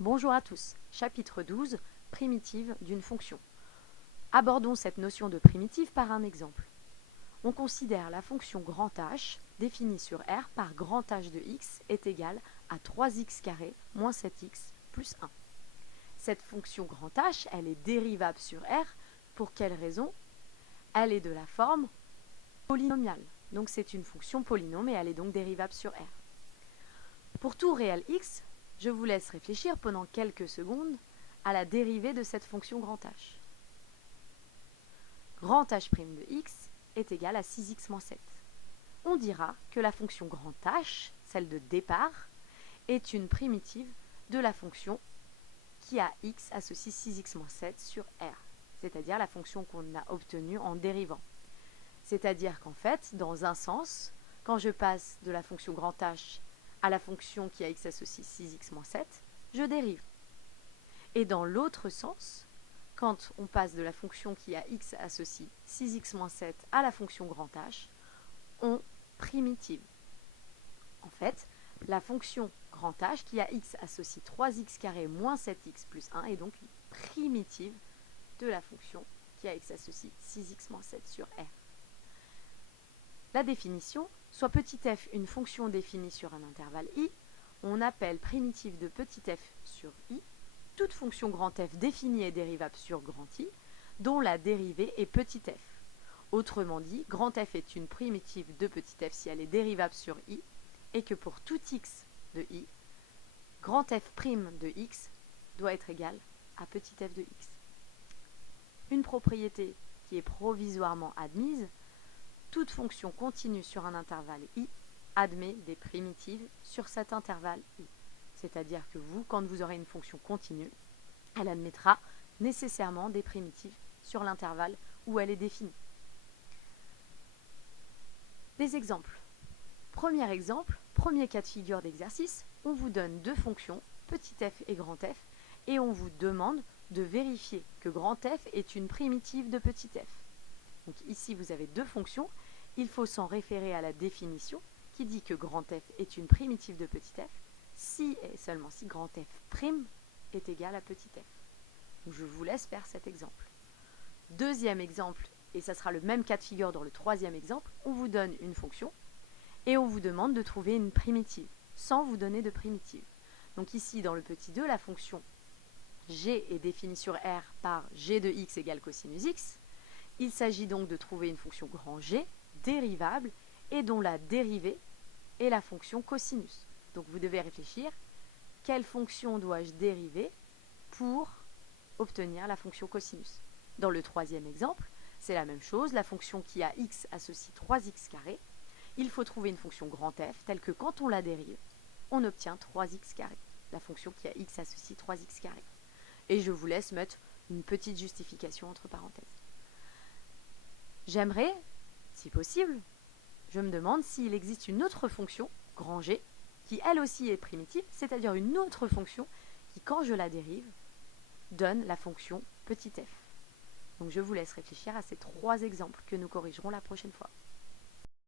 Bonjour à tous, chapitre 12, primitive d'une fonction. Abordons cette notion de primitive par un exemple. On considère la fonction grand H définie sur R par grand H de x est égale à 3x carré moins 7x plus 1. Cette fonction grand H, elle est dérivable sur R. Pour quelle raison? Elle est de la forme polynomiale. Donc c'est une fonction polynôme et elle est donc dérivable sur R. Pour tout réel x, je vous laisse réfléchir pendant quelques secondes à la dérivée de cette fonction grand H. Grand H' de x est égal à 6x moins 7. On dira que la fonction grand H, celle de départ, est une primitive de la fonction qui a x associe 6x moins 7 sur R, c'est-à-dire la fonction qu'on a obtenue en dérivant. C'est-à-dire qu'en fait, dans un sens, quand je passe de la fonction grand H à la fonction qui a x associe 6x moins 7, je dérive. Et dans l'autre sens, quand on passe de la fonction qui a x associe 6x moins 7 à la fonction grand H, on primitive. En fait, la fonction grand H qui a x associe 3x carré moins 7x plus 1 est donc une primitive de la fonction qui a x associe 6x moins 7 sur R. La définition, soit petit f une fonction définie sur un intervalle i, on appelle primitive de petit f sur i toute fonction grand f définie et dérivable sur grand I, dont la dérivée est petit f. Autrement dit, grand f est une primitive de petit f si elle est dérivable sur i, et que pour tout x de i, grand f' de x doit être égal à petit f de x. Une propriété qui est provisoirement admise, toute fonction continue sur un intervalle i admet des primitives sur cet intervalle i. C'est-à-dire que vous, quand vous aurez une fonction continue, elle admettra nécessairement des primitives sur l'intervalle où elle est définie. Des exemples. Premier exemple, premier cas de figure d'exercice, on vous donne deux fonctions, petit f et grand f, et on vous demande de vérifier que grand f est une primitive de petit f. Donc ici, vous avez deux fonctions, il faut s'en référer à la définition qui dit que grand f est une primitive de petit f, si et seulement si grand f' est égal à petit f. Donc je vous laisse faire cet exemple. Deuxième exemple, et ça sera le même cas de figure dans le troisième exemple, on vous donne une fonction et on vous demande de trouver une primitive, sans vous donner de primitive. Donc ici, dans le petit 2, la fonction g est définie sur R par g de x égale cosinus x. Il s'agit donc de trouver une fonction grand G, dérivable, et dont la dérivée est la fonction cosinus. Donc vous devez réfléchir, quelle fonction dois-je dériver pour obtenir la fonction cosinus? Dans le troisième exemple, c'est la même chose, la fonction qui a x associe 3x carré. Il faut trouver une fonction grand f, telle que quand on la dérive, on obtient 3x carré, la fonction qui a x associe 3x carré. Et je vous laisse mettre une petite justification entre parenthèses. J'aimerais, si possible, je me demande s'il existe une autre fonction, grand G, qui elle aussi est primitive, c'est-à-dire une autre fonction qui, quand je la dérive, donne la fonction petit f. Donc je vous laisse réfléchir à ces trois exemples que nous corrigerons la prochaine fois.